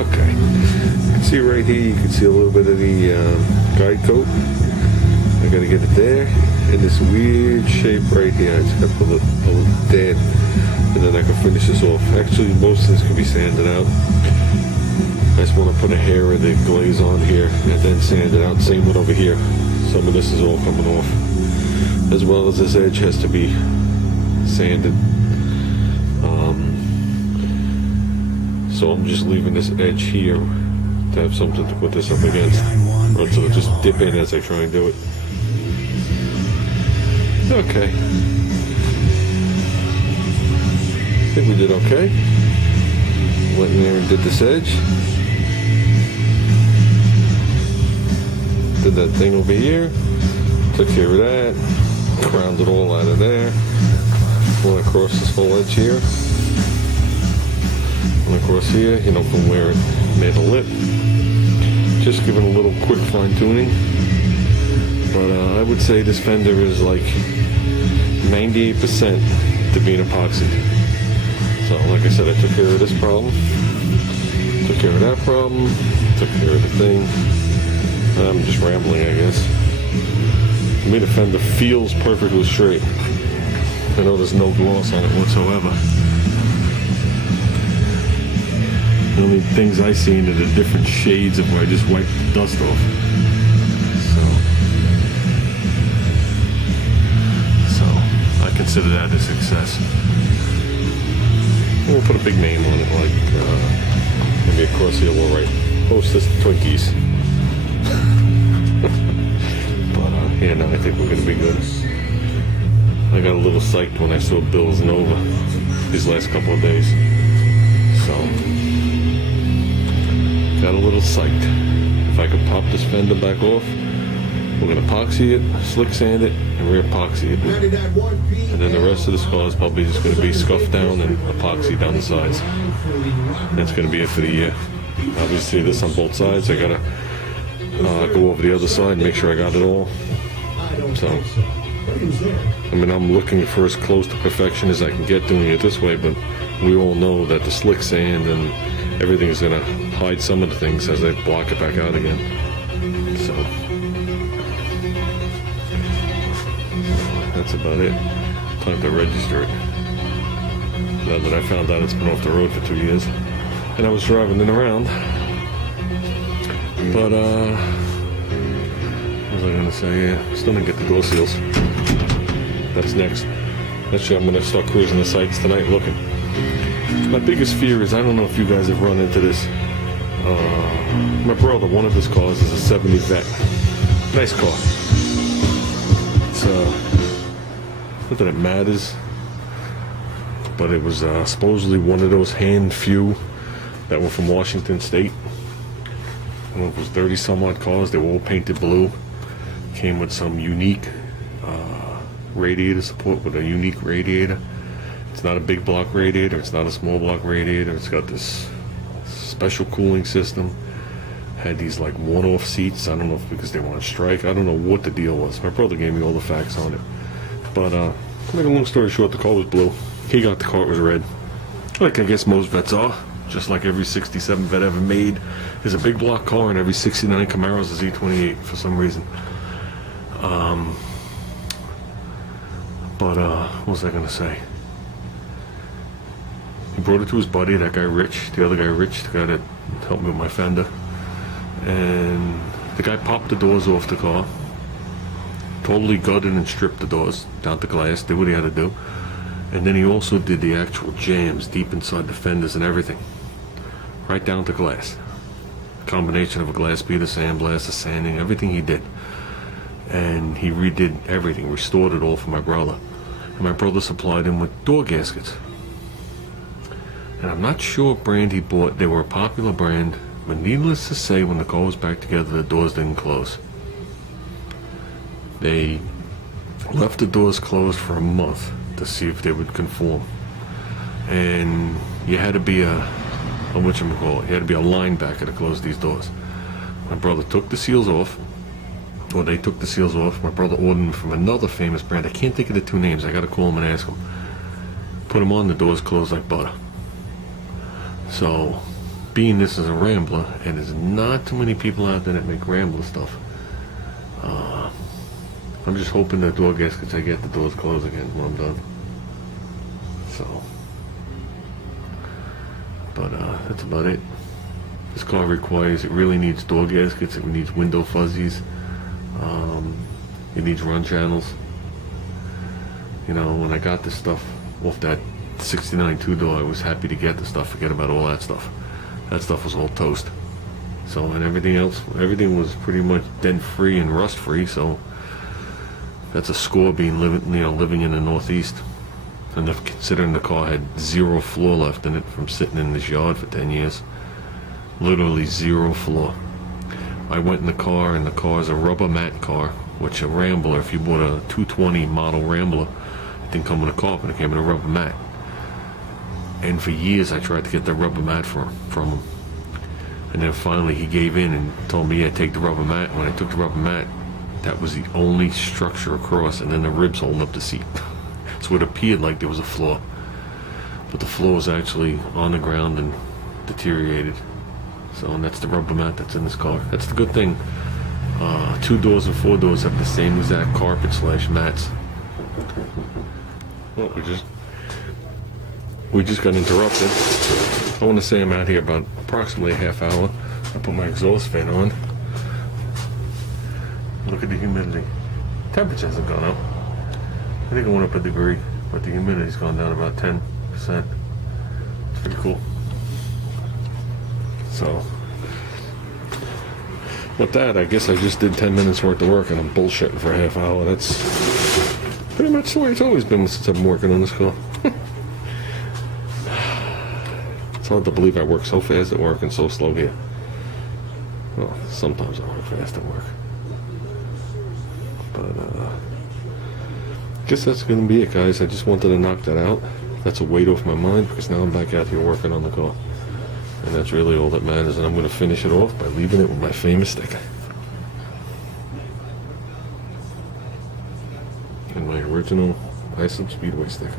Okay, you can see right here, you can see a little bit of the guide coat. I gotta get it there in this weird shape right here. I just gotta put a little dent, and then I can finish this off. Actually, most of this can be sanded out. I just want to put a hair of the glaze on here and then sand it out. Same with over here. Some of this is all coming off, as well as this edge has to be sanded. So I'm just leaving this edge here to have something to put this up against, or to just dip in as I try and do it. Okay. I think we did okay. Went in there and did this edge. Did that thing over here. Took care of that. Ground it all out of there. Went across this whole edge here. Went across here, you know, from where it made a lip. Just giving a little quick fine tuning. But I would say this fender is like 98% to being epoxied. So like I said, I took care of this problem. Took care of that problem. Took care of the thing. I'm just rambling, I guess. To me, the fender feels perfectly straight. I know there's no gloss on it whatsoever. The only things I see in it are different shades of where I just wipe the dust off. So I consider that a success. We'll put a big name on it, like maybe across here we'll write Hostess Twinkies. But yeah, no, I think we're gonna be good. I got a little psyched when I saw Bill's Nova these last couple of days. So got a little psyched. If I could pop this fender back off, we're gonna epoxy it, slick sand it, and re-epoxy it. And then the rest of this car is probably just gonna be scuffed down and epoxy down the sides. That's gonna be it for the year. Obviously this on both sides. I gotta go over the other side and make sure I got it all. So, I mean, I'm looking for as close to perfection as I can get doing it this way, but we all know that the slick sand and everything is going to hide some of the things as I block it back out again. So, that's about it. Time to register it. Now that I found out it's been off the road for 2 years, and I was driving it around. But, what was I going to say? Yeah, still didn't get the door seals. That's next. Actually, I'm going to start cruising the sites tonight looking. My biggest fear is, I don't know if you guys have run into this. My brother, one of his cars is a 70 Vet. Nice car. It's, not that it matters, but it was supposedly one of those hand few that were from Washington State. I don't know if it was 30 some odd cars. They were all painted blue. Came with some unique radiator support with a unique radiator. It's not a big block radiator. It's not a small block radiator. It's got this special cooling system. Had these like one-off seats. I don't know if because they want to strike. I don't know what the deal was. My brother gave me all the facts on it. But to make a long story short, the car was blue. He got the car, it was red. Like I guess most vets are. Just like every 67 vet ever made is a big block car, and every 69 Camaro is a Z28 for some reason. What was I gonna say? He brought it to his buddy, that guy Rich, the other guy Rich, the guy that helped me with my fender. And the guy popped the doors off the car, totally gutted and stripped the doors down to glass, did what he had to do. And then he also did the actual jams deep inside the fenders and everything, right down to glass. A combination of a glass bead, a sandblast, a sanding, everything he did. And he redid everything, restored it all for my brother. And my brother supplied him with door gaskets. And I'm not sure what brand he bought. They were a popular brand, but needless to say, when the car was back together, the doors didn't close. They left the doors closed for a month to see if they would conform. And you had to be a whatchamacallit, you had to be a linebacker to close these doors. My brother took the seals off, or they took the seals off. My brother ordered them from another famous brand. I can't think of the two names. I gotta call him and ask him. Put them on, the doors closed like butter. So being this is a Rambler, and there's not too many people out there that make Rambler stuff. I'm just hoping the door gaskets I get, the doors close again when I'm done. So, but that's about it. This car requires, it really needs door gaskets, it needs window fuzzies, it needs run channels. You know, when I got this stuff off that 69 two-door, I was happy to get the stuff, forget about all that stuff. That stuff was all toast. So, and everything else, everything was pretty much dent-free and rust-free, so that's a score being living in the Northeast. And if considering the car had 0 floor left in it from sitting in this yard for 10 years. Literally 0 floor. I went in the car, and the car is a rubber mat car, which a Rambler, if you bought a 220 model Rambler, it didn't come with a carpet, it came with a rubber mat. And for years I tried to get the rubber mat from him. And then finally he gave in and told me, yeah, take the rubber mat. When I took the rubber mat, that was the only structure across, and then the ribs holding up the seat. So it appeared like there was a flaw, but the floor was actually on the ground and deteriorated. So, and that's the rubber mat that's in this car. That's the good thing. 2 doors and 4 doors have the same exact carpet / mats. Well, we just got interrupted. I want to say I'm out here about approximately a half hour. I put my exhaust fan on. Look at the humidity. Temperature hasn't gone up. I think it went up a degree, but the humidity's gone down about 10%. It's pretty cool. So, with that, I guess I just did 10 minutes worth of work, and I'm bullshitting for a half hour. That's pretty much the way it's always been since I've been working on this car. It's hard to believe I work so fast at work and so slow here. Well, sometimes I work fast at work. But, I guess that's going to be it, guys. I just wanted to knock that out. That's a weight off my mind, because now I'm back out here working on the car. And that's really all that matters. And I'm going to finish it off by leaving it with my famous sticker. And my original Ice Speedway sticker.